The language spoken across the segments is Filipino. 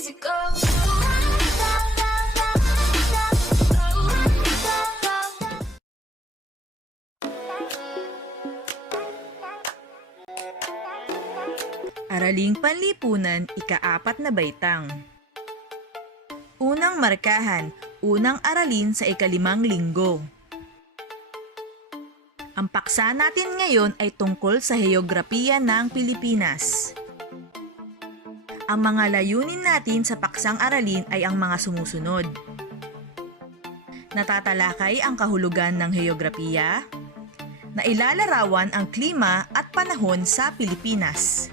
easy go. Araling Panlipunan, ika-4 na baitang. Unang markahan, unang aralin sa ika-5 linggo. Ang paksa natin ngayon ay tungkol sa heograpiya ng Pilipinas. Ang mga layunin natin sa paksang aralin ay ang mga sumusunod. Natatalakay ang kahulugan ng heograpiya, nailalarawan ang klima at panahon sa Pilipinas.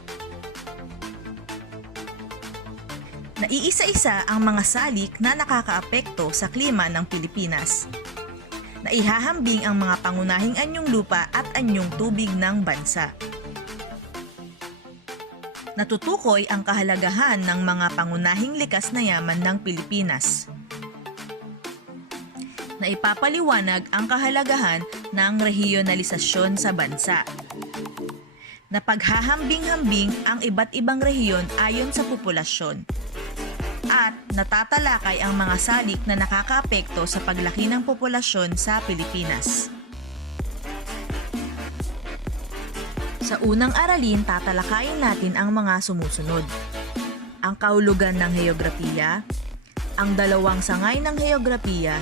Naiisa-isa ang mga salik na nakakaapekto sa klima ng Pilipinas. Naihahambing ang mga pangunahing anyong lupa at anyong tubig ng bansa. Natutukoy ang kahalagahan ng mga pangunahing likas na yaman ng Pilipinas. Naipapaliwanag ang kahalagahan ng rehiyonalisasyon sa bansa. Napaghahambing-hambing ang iba't ibang rehiyon ayon sa populasyon. At natatalakay ang mga salik na nakakaapekto sa paglaki ng populasyon sa Pilipinas. Sa unang aralin, tatalakayin natin ang mga sumusunod. Ang kahulugan ng heograpiya, ang dalawang sangay ng heograpiya,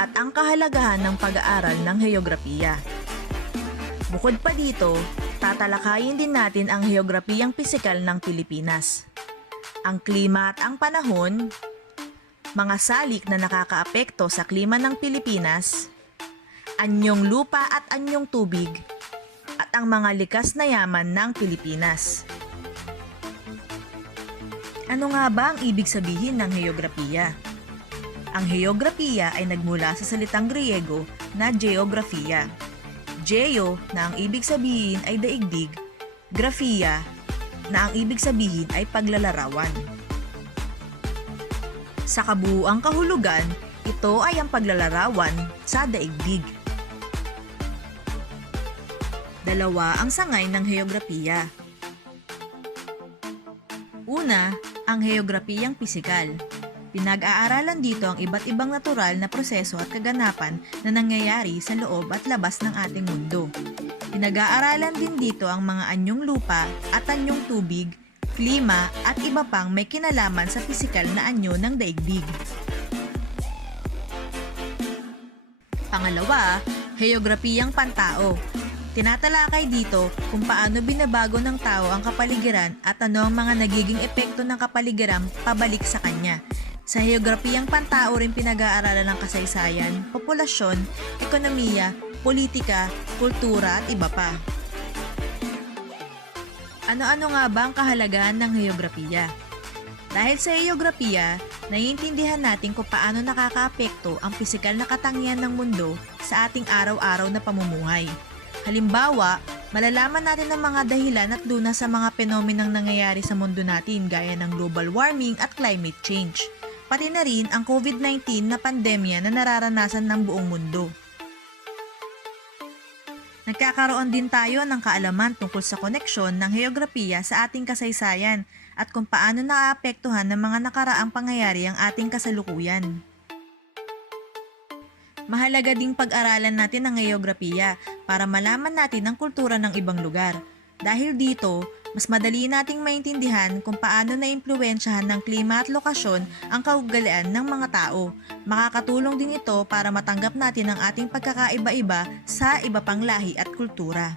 at ang kahalagahan ng pag-aaral ng heograpiya. Bukod pa dito, tatalakayin din natin ang heograpiyang pisikal ng Pilipinas, ang klima at ang panahon, mga salik na nakakaapekto sa klima ng Pilipinas, anyong lupa at anyong tubig, at ang mga likas na yaman ng Pilipinas. Ano nga ba ang ibig sabihin ng heograpiya? Ang heograpiya ay nagmula sa salitang Griego na geografia. Geo na ang ibig sabihin ay daigdig, grafia na ang ibig sabihin ay paglalarawan. Sa kabuuang kahulugan, ito ay ang paglalarawan sa daigdig. Dalawa ang sangay ng heograpiya. Una, ang heograpiyang pisikal. Pinag-aaralan dito ang iba't ibang natural na proseso at kaganapan na nangyayari sa loob at labas ng ating mundo. Pinag-aaralan din dito ang mga anyong lupa at anyong tubig, klima at iba pang may kinalaman sa pisikal na anyo ng daigdig. Pangalawa, heograpiyang pantao. Tinatalakay dito kung paano binabago ng tao ang kapaligiran at ano ang mga nagiging epekto ng kapaligiran pabalik sa kanya. Sa heograpiyang pantao rin pinag-aaralan ng kasaysayan, populasyon, ekonomiya, politika, kultura at iba pa. Ano-ano nga ba ang kahalagahan ng heograpiya? Dahil sa heograpiya, naiintindihan natin kung paano nakakaapekto ang pisikal na katangian ng mundo sa ating araw-araw na pamumuhay. Halimbawa, malalaman natin ang mga dahilan at lunas sa mga penomenang nangyayari sa mundo natin gaya ng global warming at climate change. Pati na rin ang COVID-19 na pandemya na nararanasan ng buong mundo. Nagkakaroon din tayo ng kaalaman tungkol sa koneksyon ng heograpiya sa ating kasaysayan at kung paano naaapektuhan ng mga nakaraang pangyayari ang ating kasalukuyan. Mahalaga ding pag-aralan natin ang heograpiya para malaman natin ang kultura ng ibang lugar. Dahil dito, mas madali nating maintindihan kung paano naimpluwensyahan ng klima at lokasyon ang kaugalian ng mga tao. Makakatulong din ito para matanggap natin ang ating pagkakaiba-iba sa iba pang lahi at kultura.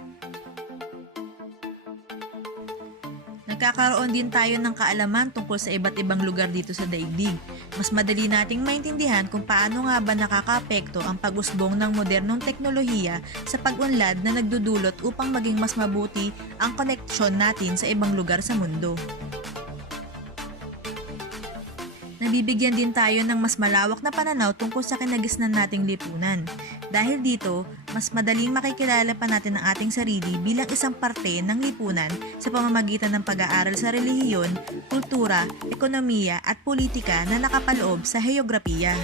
Nagkakaroon din tayo ng kaalaman tungkol sa iba't ibang lugar dito sa daigdig. Mas madali nating maintindihan kung paano nga ba nakakaapekto ang pag-usbong ng modernong teknolohiya sa pag-unlad na nagdudulot upang maging mas mabuti ang koneksyon natin sa ibang lugar sa mundo. Nabibigyan din tayo ng mas malawak na pananaw tungkol sa kinagisnan nating lipunan. Dahil dito, mas madaling makikilala pa natin ang ating sarili bilang isang parte ng lipunan sa pamamagitan ng pag-aaral sa relihiyon, kultura, ekonomiya at politika na nakapaloob sa heograpiya.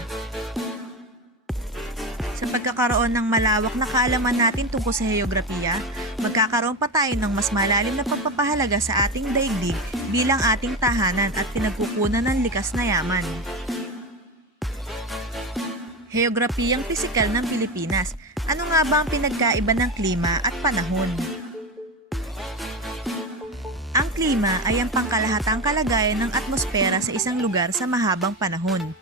Sa Sa pagkakaroon ng malawak na kaalaman natin tungkol sa heograpiya, magkakaroon pa tayo ng mas malalim na pagpapahalaga sa ating daigdig bilang ating tahanan at pinagkukunan ng likas na yaman. Heograpiyang pisikal ng Pilipinas. Ano nga ba ang pinagkaiba ng klima at panahon? Ang klima ay ang pangkalahatang kalagayan ng atmosfera sa isang lugar sa mahabang panahon.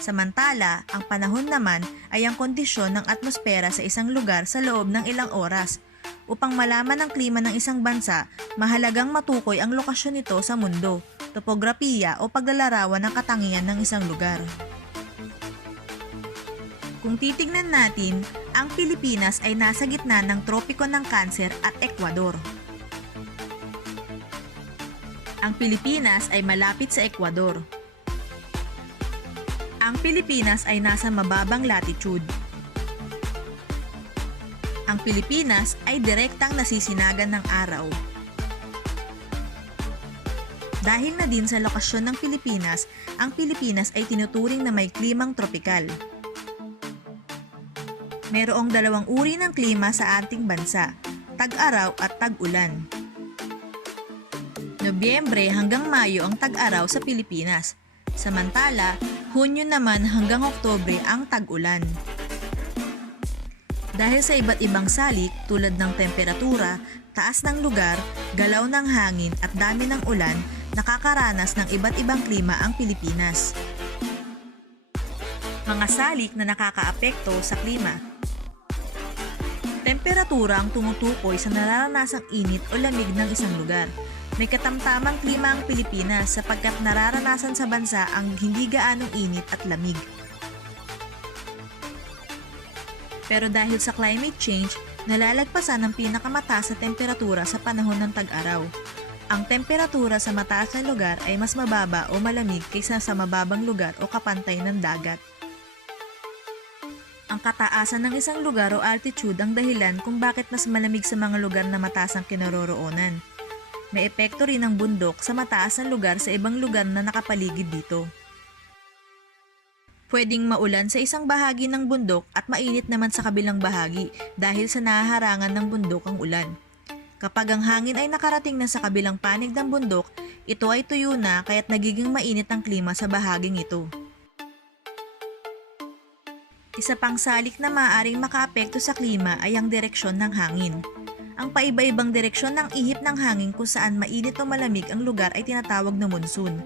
Samantala, ang panahon naman ay ang kondisyon ng atmosfera sa isang lugar sa loob ng ilang oras. Upang malaman ang klima ng isang bansa, mahalagang matukoy ang lokasyon nito sa mundo, topografiya o paglalarawan ng katangian ng isang lugar. Kung titignan natin, ang Pilipinas ay nasa gitna ng tropiko ng Cancer at Ecuador. Ang Pilipinas ay malapit sa Ecuador. Ang Pilipinas ay nasa mababang latitude. Ang Pilipinas ay direktang nasisinagan ng araw. Dahil na din sa lokasyon ng Pilipinas, ang Pilipinas ay tinuturing na may klimang tropikal. Mayroong dalawang uri ng klima sa ating bansa, tag-araw at tag-ulan. Nobyembre hanggang Mayo ang tag-araw sa Pilipinas. Samantala, Hunyo naman hanggang Oktubre ang tag-ulan. Dahil sa iba't ibang salik tulad ng temperatura, taas ng lugar, galaw ng hangin at dami ng ulan, nakakaranas ng iba't ibang klima ang Pilipinas. Mga salik na nakakaapekto sa klima. Temperatura ang tumutukoy sa nararanasang init o lamig ng isang lugar. May katamtamang klima ang Pilipinas sapagkat nararanasan sa bansa ang hindi gaanong init at lamig. Pero dahil sa climate change, nalalagpasan ang pinakamataas na temperatura sa panahon ng tag-araw. Ang temperatura sa mataas na lugar ay mas mababa o malamig kaysa sa mababang lugar o kapantay ng dagat. Ang kataasan ng isang lugar o altitude ang dahilan kung bakit mas malamig sa mga lugar na mataas ang kinaroroonan. May epekto rin ang bundok sa mataas na lugar sa ibang lugar na nakapaligid dito. Pwedeng maulan sa isang bahagi ng bundok at mainit naman sa kabilang bahagi dahil sa nahaharangan ng bundok ang ulan. Kapag ang hangin ay nakarating na sa kabilang panig ng bundok, ito ay tuyo na kaya't nagiging mainit ang klima sa bahaging ito. Isa pang salik na maaaring makaapekto sa klima ay ang direksyon ng hangin. Ang paiba-ibang direksyon ng ihip ng hangin kung saan mainit o malamig ang lugar ay tinatawag na monsoon.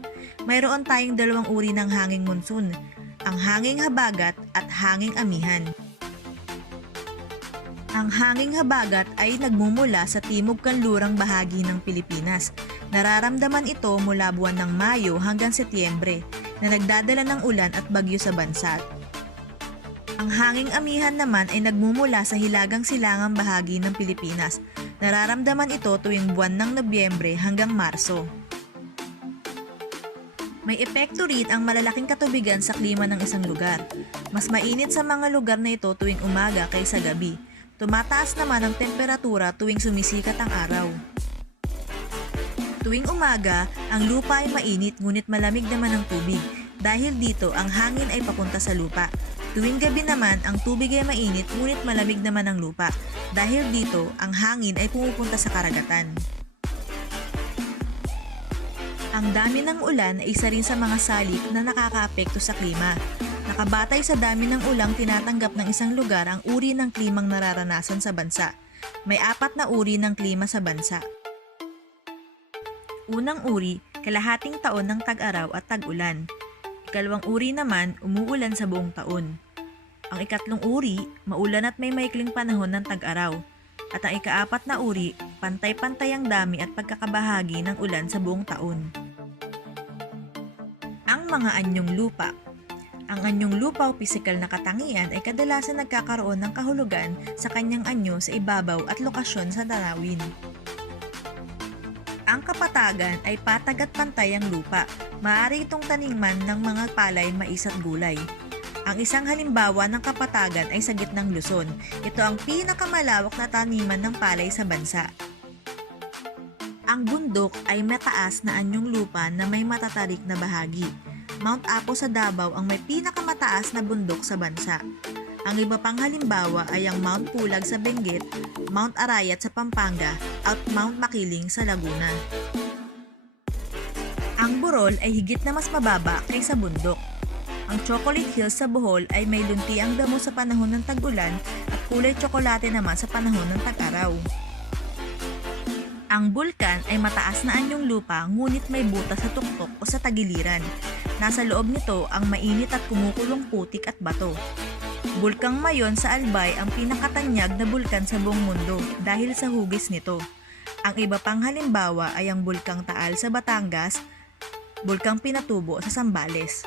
Mayroon tayong dalawang uri ng hanging monsoon, ang hanging habagat at hanging amihan. Ang hanging habagat ay nagmumula sa timog kanlurang bahagi ng Pilipinas. Nararamdaman ito mula buwan ng Mayo hanggang Setyembre na nagdadala ng ulan at bagyo sa bansa. Ang hanging amihan naman ay nagmumula sa hilagang silangang bahagi ng Pilipinas. Nararamdaman ito tuwing buwan ng Nobyembre hanggang Marso. May epekto rin ang malalaking katubigan sa klima ng isang lugar. Mas mainit sa mga lugar na ito tuwing umaga kaysa gabi. Tumataas naman ang temperatura tuwing sumisikat ang araw. Tuwing umaga, ang lupa ay mainit ngunit malamig naman ang tubig. Dahil dito, ang hangin ay papunta sa lupa. Tuwing gabi naman, ang tubig ay mainit ngunit malamig naman ang lupa. Dahil dito, ang hangin ay pumupunta sa karagatan. Ang dami ng ulan ay isa rin sa mga salik na nakakaapekto sa klima. Nakabatay sa dami ng ulang tinatanggap ng isang lugar ang uri ng klimang nararanasan sa bansa. May 4 na uri ng klima sa bansa. Unang uri, kalahating taon ng tag-araw at tag-ulan. Ikalawang uri naman, umuulan sa buong taon. Ang ikatlong uri, maulan at may maikling panahon ng tag-araw. At ang ika-4 na uri, pantay-pantay ang dami at pagkakabahagi ng ulan sa buong taon. Ang mga anyong lupa. Ang anyong lupa o pisikal na katangian ay kadalasan nagkakaroon ng kahulugan sa kanyang anyo sa ibabaw at lokasyon sa tanawin. Ang kapatagan ay patag at pantay ang lupa. Maaari itong taniman ng mga palay, mais at gulay. Ang isang halimbawa ng kapatagan ay sa gitnang Luzon. Ito ang pinakamalawak na taniman ng palay sa bansa. Ang bundok ay mataas na anyong lupa na may matatarik na bahagi. Mount Apo sa Davao ang may pinakamataas na bundok sa bansa. Ang iba pang halimbawa ay ang Mount Pulag sa Benguet, Mount Arayat sa Pampanga at Mount Makiling sa Laguna. Ang Burol ay higit na mas mababa kaysa bundok. Ang Chocolate Hills sa Bohol ay may lunti ang damo sa panahon ng tag-ulan at kulay tsokolate naman sa panahon ng tag-araw. Ang bulkan ay mataas na anyong lupa ngunit may butas sa tuktok o sa tagiliran. Nasa loob nito ang mainit at kumukulong putik at bato. Bulkang Mayon sa Albay ang pinakatanyag na bulkan sa buong mundo dahil sa hugis nito. Ang iba pang halimbawa ay ang Bulkang Taal sa Batangas, Bulkang Pinatubo sa Zambales.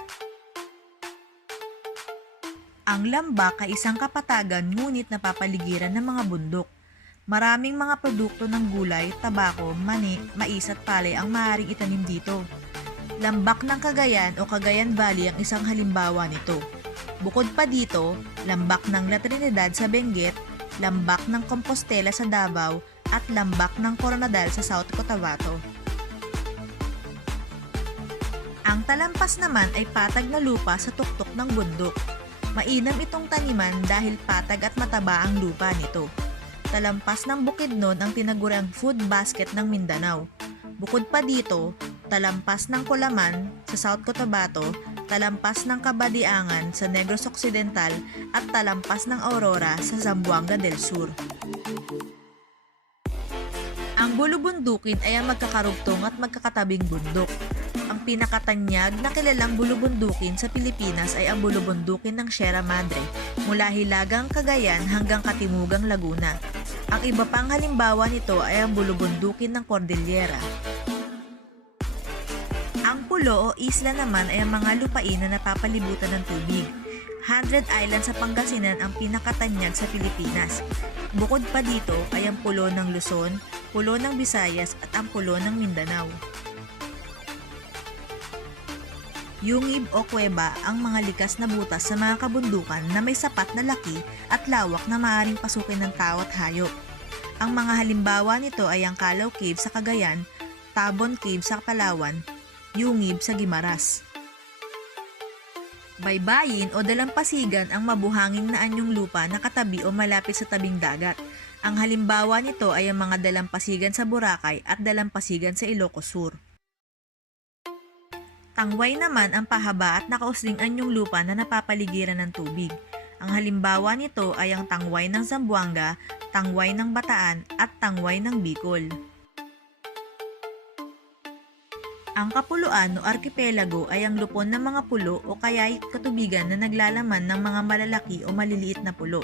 Ang Lambak ay isang kapatagan ngunit napapaligiran ng mga bundok. Maraming mga produkto ng gulay, tabako, mani, mais at palay ang maaaring itanim dito. Lambak ng Cagayan o Cagayan Valley ang isang halimbawa nito. Bukod pa dito, lambak ng La Trinidad sa Benguet, lambak ng Compostela sa Davao, at lambak ng Coronadal sa South Cotabato. Ang Talampas naman ay patag na lupa sa tuktok ng bundok. Mainam itong taniman dahil patag at mataba ang lupa nito. Talampas ng Bukidnon ang tinaguriang food basket ng Mindanao. Bukod pa dito, talampas ng Kulaman sa South Cotabato, talampas ng Kabadiangan sa Negros Occidental at talampas ng Aurora sa Zamboanga del Sur. Ang bulubundukin ay ang magkakarugtong at magkakatabing bundok. Ang pinakatanyag na kilalang bulubundukin sa Pilipinas ay ang bulubundukin ng Sierra Madre mula Hilagang Cagayan hanggang Katimugang Laguna. Ang iba pang halimbawa nito ay ang bulubundukin ng Cordillera. Ang pulo o isla naman ay ang mga lupain na napapalibutan ng tubig. 100 Islands sa Pangasinan ang pinakatanyag sa Pilipinas. Bukod pa dito ay ang pulo ng Luzon, pulo ng Visayas at ang pulo ng Mindanao. Yungib o kuweba ang mga likas na butas sa mga kabundukan na may sapat na laki at lawak na maaaring pasukin ng tao at hayop. Ang mga halimbawa nito ay ang Calao Cave sa Cagayan, Tabon Cave sa Palawan, Yungib sa Guimaras. Baybayin o dalampasigan ang mabuhanging na anyong lupa na katabi o malapit sa tabing dagat. Ang halimbawa nito ay ang mga dalampasigan sa Boracay at dalampasigan sa Ilocos Sur. Tangway naman ang pahaba at nakausling anyong lupa na napapaligiran ng tubig. Ang halimbawa nito ay ang tangway ng Zamboanga, tangway ng Bataan at tangway ng Bicol. Ang kapuluan o arkipelago ay ang lupon ng mga pulo o kaya'y katubigan na naglalaman ng mga malalaki o maliliit na pulo.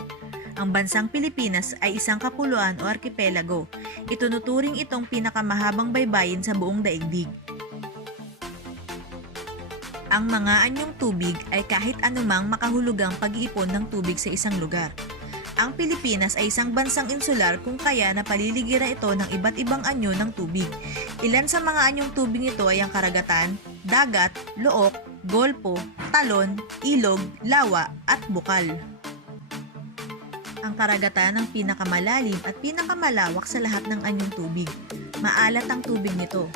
Ang bansang Pilipinas ay isang kapuluan o arkipelago. Itunuturing itong pinakamahabang baybayin sa buong daigdig. Ang mga anyong tubig ay kahit anumang makahulugang pag-iipon ng tubig sa isang lugar. Ang Pilipinas ay isang bansang insular kung kaya napaliligiran ito ng iba't ibang anyo ng tubig. Ilan sa mga anyong tubig nito ay ang karagatan, dagat, look, golpo, talon, ilog, lawa at bukal. Ang karagatan ang pinakamalalim at pinakamalawak sa lahat ng anyong tubig. Maalat ang tubig nito.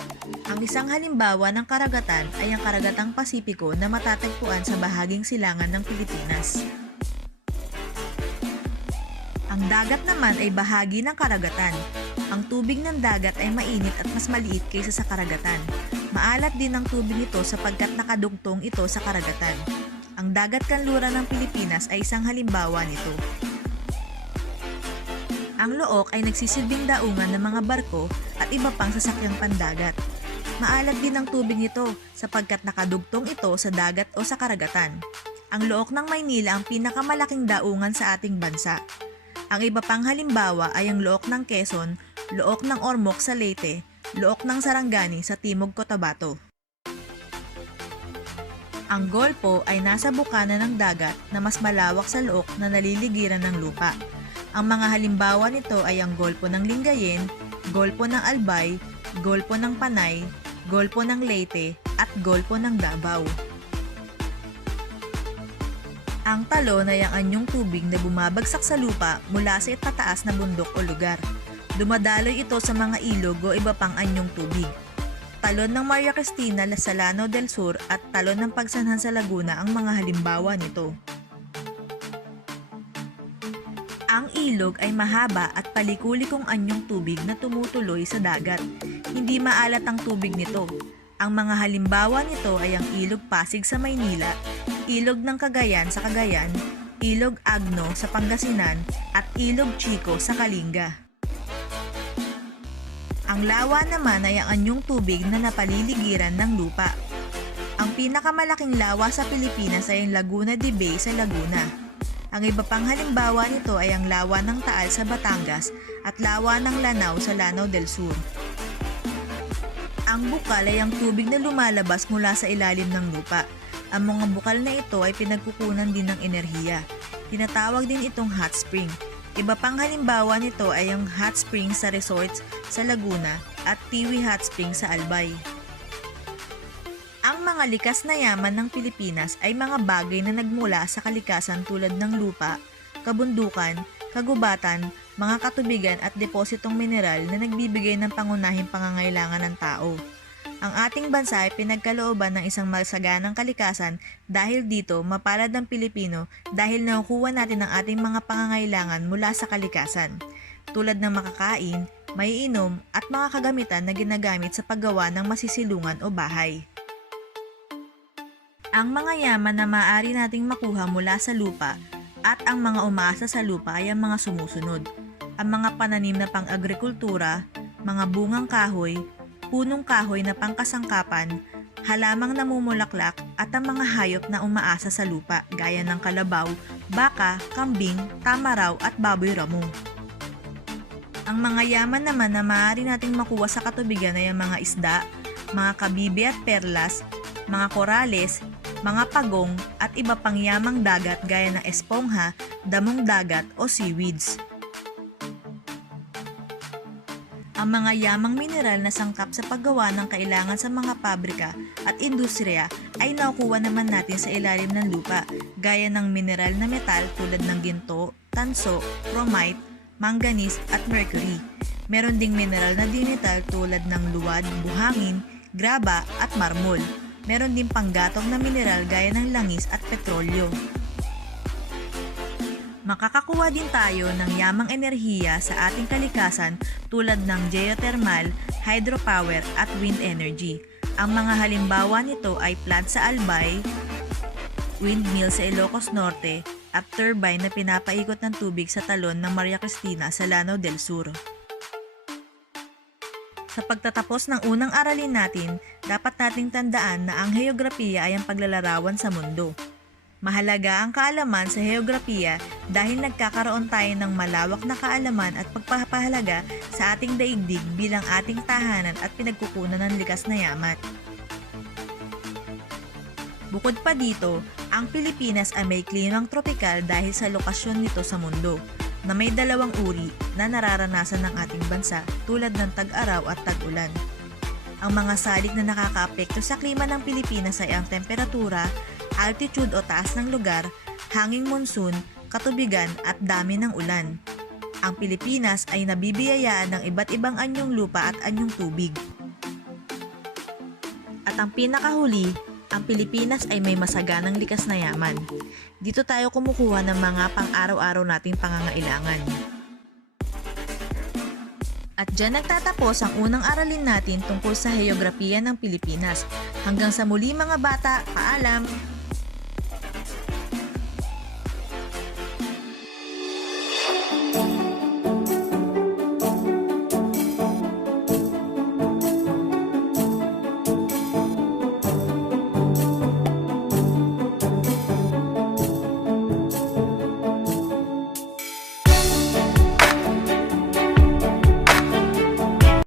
Ang isang halimbawa ng karagatan ay ang Karagatang Pasipiko na matatagpuan sa bahaging silangan ng Pilipinas. Ang dagat naman ay bahagi ng karagatan. Ang tubig ng dagat ay mainit at mas maliit kaysa sa karagatan. Maalat din ang tubig nito sapagkat nakadugtong ito sa karagatan. Ang dagat kanluran ng Pilipinas ay isang halimbawa nito. Ang look ay nagsisilbing daungan ng mga barko at iba pang sasakyang pandagat. Maalat din ang tubig nito sapagkat nakadugtong ito sa dagat o sa karagatan. Ang look ng Maynila ang pinakamalaking daungan sa ating bansa. Ang iba pang halimbawa ay ang look ng Quezon, look ng Ormoc sa Leyte, look ng Sarangani sa Timog Cotabato. Ang golpo ay nasa bukana ng dagat na mas malawak sa look na naliligiran ng lupa. Ang mga halimbawa nito ay ang golpo ng Lingayen, golpo ng Albay, golpo ng Panay, golpo ng Leyte at golpo ng Davao. Ang talon ay ang anyong tubig na bumabagsak sa lupa mula sa itataas na bundok o lugar. Dumadaloy ito sa mga ilog o iba pang anyong tubig. Talon ng Maria Cristina sa Lanao del Sur at talon ng Pagsanhan sa Laguna ang mga halimbawa nito. ilog ay mahaba at palikulikong anyong tubig na tumutuloy sa dagat. Hindi maalat ang tubig nito. Ang mga halimbawa nito ay ang Ilog Pasig sa Maynila, Ilog ng Cagayan sa Cagayan, Ilog Agno sa Pangasinan, at Ilog Chico sa Kalinga. Ang lawa naman ay ang anyong tubig na napaliligiran ng lupa. Ang pinakamalaking lawa sa Pilipinas ay ang Laguna de Bay sa Laguna. Ang iba pang halimbawa nito ay ang lawa ng Taal sa Batangas at lawa ng Lanao sa Lanao del Sur. Ang bukal ay ang tubig na lumalabas mula sa ilalim ng lupa. Ang mga bukal na ito ay pinagkukunan din ng enerhiya. Tinatawag din itong hot spring. Iba pang halimbawa nito ay ang hot spring sa resorts sa Laguna at Tiwi Hot Spring sa Albay. Ang mga likas na yaman ng Pilipinas ay mga bagay na nagmula sa kalikasan tulad ng lupa, kabundukan, kagubatan, mga katubigan at depositong mineral na nagbibigay ng pangunahing pangangailangan ng tao. Ang ating bansa ay pinagkalooban ng isang masaganang kalikasan dahil dito mapalad ang Pilipino dahil nakukuha natin ang ating mga pangangailangan mula sa kalikasan, tulad ng makakain, maiinom at mga kagamitan na ginagamit sa paggawa ng masisilungan o bahay. Ang mga yaman na maaari nating makuha mula sa lupa at ang mga umaasa sa lupa ay ang mga sumusunod. Ang mga pananim na pang-agrikultura, mga bungang kahoy, punong kahoy na pangkasangkapan, halamang namumulaklak at ang mga hayop na umaasa sa lupa gaya ng kalabaw, baka, kambing, tamaraw at baboy ramo. Ang mga yaman naman na maaari nating makuha sa katubigan ay ang mga isda, mga kabibe at perlas, mga korales, mga pagong at iba pang yamang dagat gaya ng espongha, damong dagat o seaweeds. Ang mga yamang mineral na sangkap sa paggawa ng kailangan sa mga pabrika at industriya ay nakukuha naman natin sa ilalim ng lupa gaya ng mineral na metal tulad ng ginto, tanso, chromite, manganese at mercury. Meron ding mineral na dimetal tulad ng luwad, buhangin, graba at marmol. Meron din panggatong na mineral gaya ng langis at petrolyo. Makakakuha din tayo ng yamang enerhiya sa ating kalikasan tulad ng geothermal, hydropower at wind energy. Ang mga halimbawa nito ay plant sa Albay, windmill sa Ilocos Norte, at turbine na pinapaikot ng tubig sa talon ng Maria Cristina sa Lanao del Sur. Sa pagtatapos ng unang aralin natin, dapat nating tandaan na ang heograpiya ay ang paglalarawan sa mundo. Mahalaga ang kaalaman sa heograpiya dahil nagkakaroon tayo ng malawak na kaalaman at pagpapahalaga sa ating daigdig bilang ating tahanan at pinagkukunan ng likas na yaman. Bukod pa dito, ang Pilipinas ay may klimang tropikal dahil sa lokasyon nito sa mundo, na may dalawang uri na nararanasan ng ating bansa tulad ng tag-araw at tag-ulan. Ang mga salik na nakakaapekto sa klima ng Pilipinas ay ang temperatura, altitude o taas ng lugar, hanging monsoon, katubigan at dami ng ulan. Ang Pilipinas ay nabibiyayaan ng iba't ibang anyong lupa at anyong tubig. At ang pinakahuli, ang Pilipinas ay may masaganang likas na yaman. Dito tayo kumukuha ng mga pang-araw-araw nating pangangailangan. At dyan nagtatapos ang unang aralin natin tungkol sa heograpiya ng Pilipinas. Hanggang sa muli mga bata, paalam!